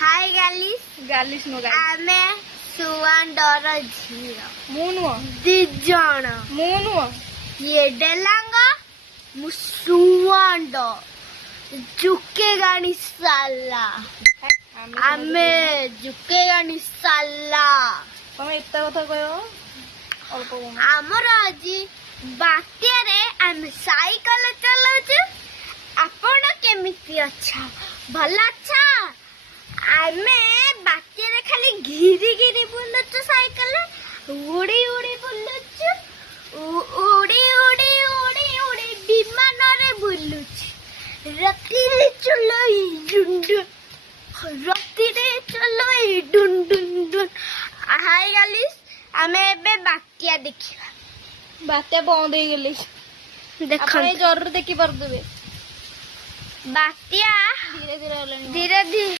हाय गालिस गालिस no guys आमे सुवांडर झील मु नुह दिजण मु नुह ये डेलांग मुसुवांड झुकेगा निसाला आमे झुकेगा निसाला तमे एता कथा कहयो अल्प कम आमर आज बात्या रे आमे साइकिल चलाउछु आपण केमिति अच्छा भला अच्छा आमे बात्या रे खाली घिरी घिरी बुलुछु साइकिल उड़ी उड़ी बुलुछु उड़ी उड़ी उड़ी उड़ी विमान रे बुलुछु रतिरे चलोई डुंडुन रतिरे चलोई डुन डुन डुन हाय गालिस आमे एबे बात्या देखिबा बात्या बंद हो गेली देखो आपण जरूर देखि परदबे बात्या धीरे धीरे धीरे धीरे